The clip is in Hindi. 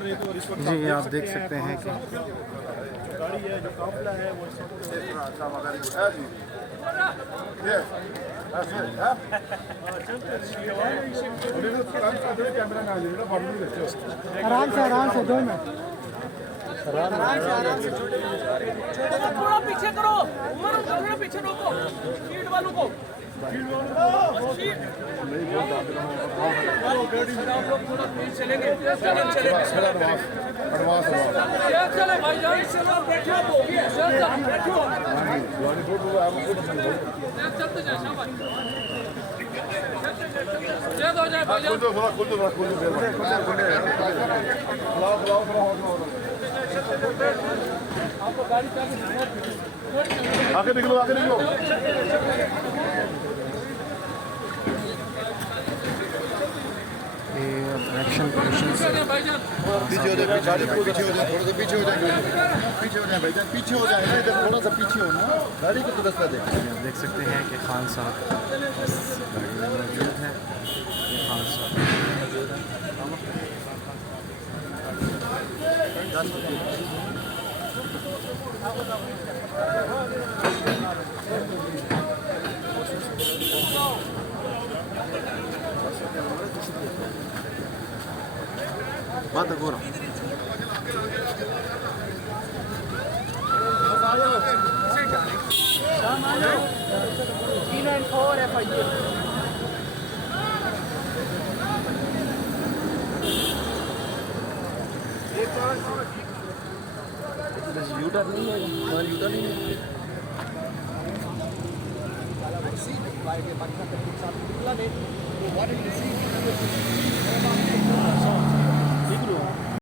कर रहे थे और इस वक्त जी आप देख सकते हैं कि गाड़ी है जो काफिला है वो आराम से 2 मिनट थोड़ा पीछे करो, थोड़ा पीछे रोको फील्ड वालों को। चलेंगे चले भाईजान, चलते जाए शाबाश, हो जाए भाईजान। आपको गाड़ी आगे निकलो आगे निकलो। एक्शन पोजीशन से पीछे हो जाए, गाड़ी पीछे हो जाए, थोड़ा सा पीछे हो जाए, पीछे हो जाए भाईजान, पीछे हो जाए ना, इधर थोड़ा सा पीछे हो ना, गाड़ी को तो रास्ता दे। आप देख सकते हैं कि खान साहब गाड़ी में मौजूद हैं। खान साहब बात हो रहा यूटर नहीं है, यूटर नहीं है।